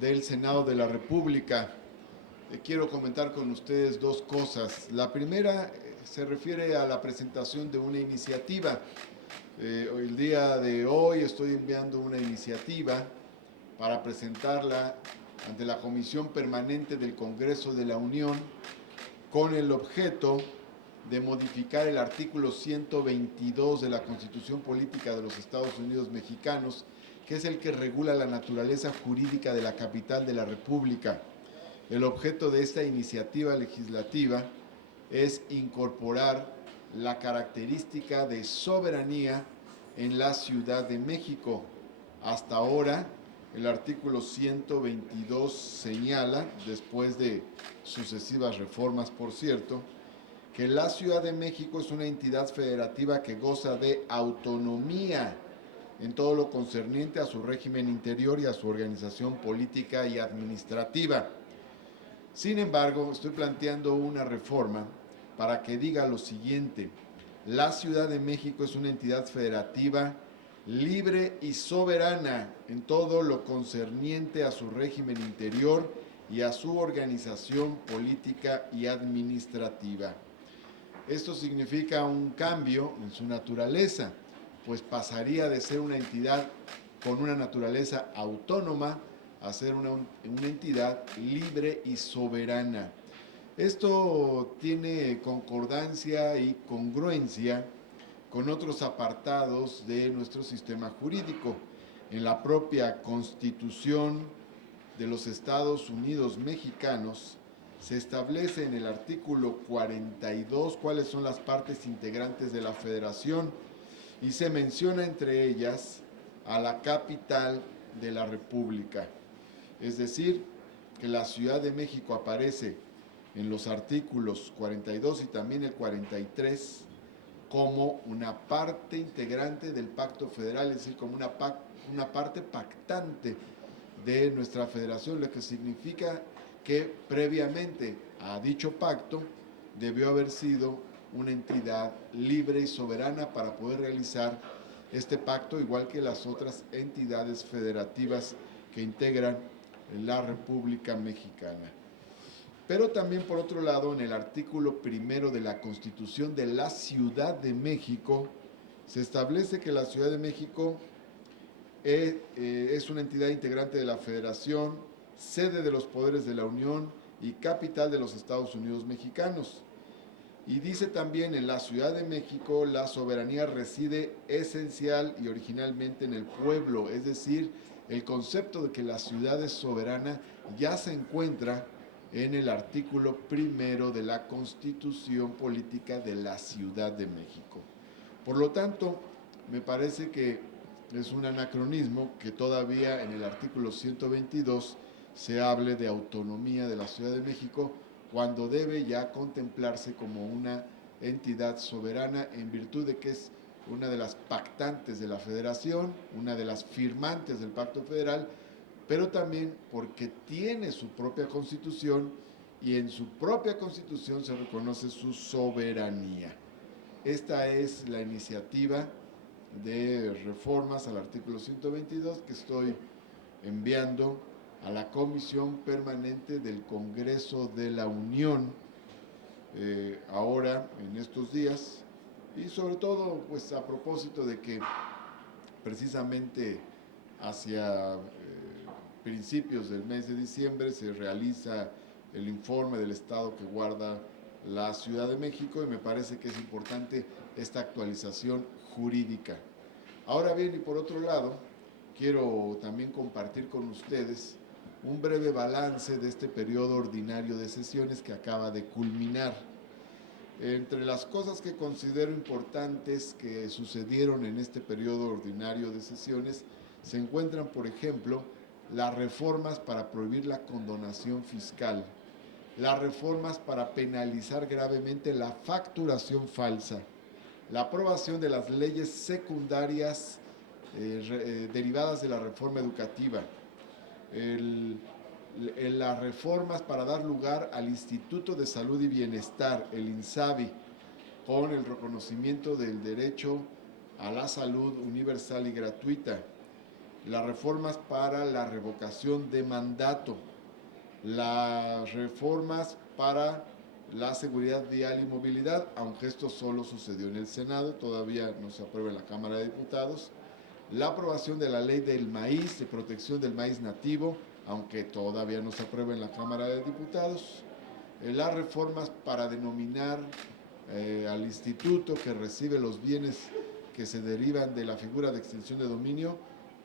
del Senado de la República. Quiero comentar con ustedes dos cosas. La primera se refiere a la presentación de una iniciativa. El día de hoy estoy enviando una iniciativa para presentarla ante la Comisión Permanente del Congreso de la Unión con el objeto de modificar el artículo 122 de la Constitución Política de los Estados Unidos Mexicanos, que es el que regula la naturaleza jurídica de la capital de la República. El objeto de esta iniciativa legislativa es incorporar la característica de soberanía en la Ciudad de México. Hasta ahora, el artículo 122 señala, después de sucesivas reformas, por cierto, que la Ciudad de México es una entidad federativa que goza de autonomía en todo lo concerniente a su régimen interior y a su organización política y administrativa. Sin embargo, estoy planteando una reforma para que diga lo siguiente: la Ciudad de México es una entidad federativa libre y soberana en todo lo concerniente a su régimen interior y a su organización política y administrativa. Esto significa un cambio en su naturaleza, pues pasaría de ser una entidad con una naturaleza autónoma a ser una entidad libre y soberana. Esto tiene concordancia y congruencia con otros apartados de nuestro sistema jurídico. En la propia Constitución de los Estados Unidos Mexicanos se establece en el artículo 42 cuáles son las partes integrantes de la federación y se menciona entre ellas a la capital de la República. Es decir, que la Ciudad de México aparece en los artículos 42 y también el 43 como una parte integrante del pacto federal, es decir, como una parte pactante de nuestra federación, lo que significa que previamente a dicho pacto debió haber sido una entidad libre y soberana para poder realizar este pacto, igual que las otras entidades federativas que integran la República Mexicana. Pero también, por otro lado, en el artículo primero de la Constitución de la Ciudad de México se establece que la Ciudad de México es una entidad integrante de la Federación, sede de los poderes de la Unión y capital de los Estados Unidos Mexicanos. Y dice también: en la Ciudad de México la soberanía reside esencial y originalmente en el pueblo, es decir, el concepto de que la ciudad es soberana ya se encuentra en el artículo primero de la Constitución Política de la Ciudad de México. Por lo tanto, me parece que es un anacronismo que todavía en el artículo 122 se hable de autonomía de la Ciudad de México, cuando debe ya contemplarse como una entidad soberana en virtud de que es una de las pactantes de la Federación, una de las firmantes del Pacto Federal, pero también porque tiene su propia Constitución y en su propia Constitución se reconoce su soberanía. Esta es la iniciativa de reformas al artículo 122 que estoy enviando a la Comisión Permanente del Congreso de la Unión ahora, en estos días, y sobre todo pues a propósito de que precisamente hacia principios del mes de diciembre se realiza el informe del estado que guarda la Ciudad de México y me parece que es importante esta actualización jurídica. Ahora bien, y por otro lado, quiero también compartir con ustedes un breve balance de este periodo ordinario de sesiones que acaba de culminar. Entre las cosas que considero importantes que sucedieron en este periodo ordinario de sesiones se encuentran, por ejemplo, las reformas para prohibir la condonación fiscal, las reformas para penalizar gravemente la facturación falsa, la aprobación de las leyes secundarias derivadas de la reforma educativa, las reformas para dar lugar al Instituto de Salud y Bienestar, el INSABI, con el reconocimiento del derecho a la salud universal y gratuita, las reformas para la revocación de mandato, las reformas para la seguridad vial y movilidad, aunque esto solo sucedió en el Senado, todavía no se aprueba en la Cámara de Diputados, la aprobación de la ley del maíz, de protección del maíz nativo, aunque todavía no se aprueba en la Cámara de Diputados, las reformas para denominar al instituto que recibe los bienes que se derivan de la figura de extinción de dominio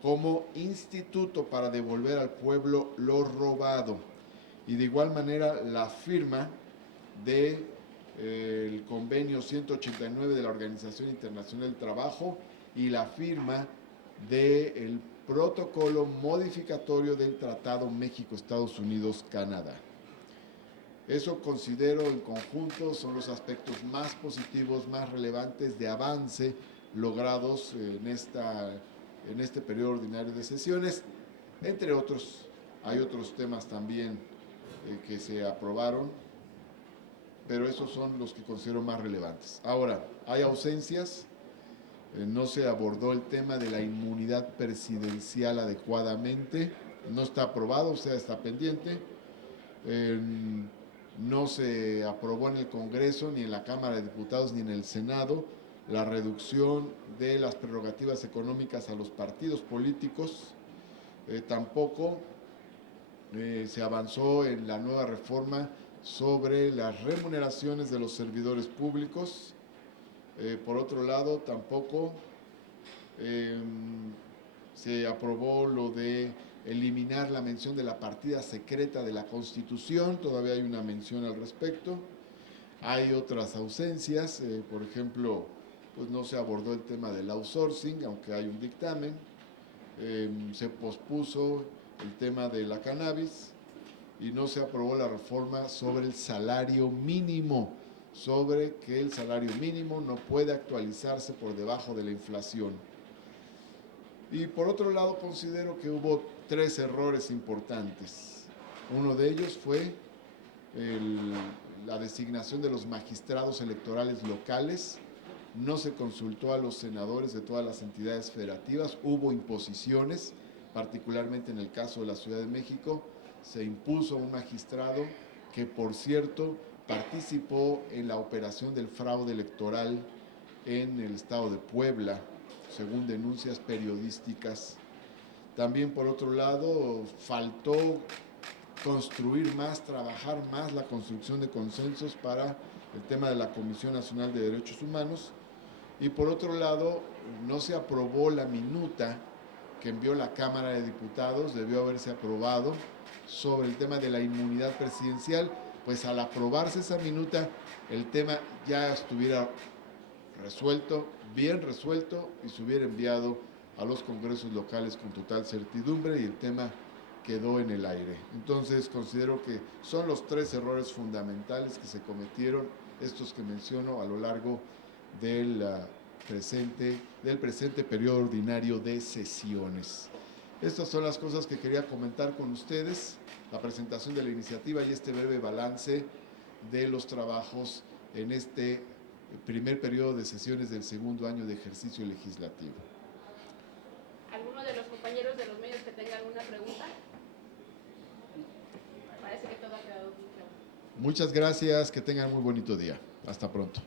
como instituto para devolver al pueblo lo robado. Y de igual manera la firma del convenio 189 de la Organización Internacional del Trabajo y la firma del protocolo modificatorio del Tratado México-Estados Unidos-Canadá. Eso considero en conjunto son los aspectos más positivos, más relevantes de avance logrados en este periodo ordinario de sesiones. Entre otros, hay otros temas también que se aprobaron, pero esos son los que considero más relevantes. Ahora, hay ausencias. No se abordó el tema de la inmunidad presidencial adecuadamente. No está aprobado, o sea, está pendiente. No se aprobó en el Congreso, ni en la Cámara de Diputados, ni en el Senado, la reducción de las prerrogativas económicas a los partidos políticos. Tampoco se avanzó en la nueva reforma sobre las remuneraciones de los servidores públicos. Por otro lado, tampoco se aprobó lo de eliminar la mención de la partida secreta de la Constitución, todavía hay una mención al respecto. Hay otras ausencias, por ejemplo, pues no se abordó el tema del outsourcing, aunque hay un dictamen. Se pospuso el tema de la cannabis y no se aprobó la reforma sobre el salario mínimo, sobre que el salario mínimo no puede actualizarse por debajo de la inflación. Y por otro lado, considero que hubo 3 errores importantes. Uno de ellos fue la designación de los magistrados electorales locales. No se consultó a los senadores de todas las entidades federativas, hubo imposiciones, particularmente en el caso de la Ciudad de México. Se impuso un magistrado que, por cierto, participó en la operación del fraude electoral en el estado de Puebla, según denuncias periodísticas. También, por otro lado, faltó construir más, trabajar más la construcción de consensos para el tema de la Comisión Nacional de Derechos Humanos. Y por otro lado, no se aprobó la minuta que envió la Cámara de Diputados, debió haberse aprobado, sobre el tema de la inmunidad presidencial, pues al aprobarse esa minuta, el tema ya estuviera resuelto, bien resuelto, y se hubiera enviado a los congresos locales con total certidumbre y el tema quedó en el aire. Entonces considero que son los 3 errores fundamentales que se cometieron, estos que menciono a lo largo del presente periodo ordinario de sesiones. Estas son las cosas que quería comentar con ustedes, la presentación de la iniciativa y este breve balance de los trabajos en este primer periodo de sesiones del segundo año de ejercicio legislativo. ¿Alguno de los compañeros de los medios que tenga alguna pregunta? Parece que todo ha quedado muy claro. Muchas gracias, que tengan muy bonito día. Hasta pronto.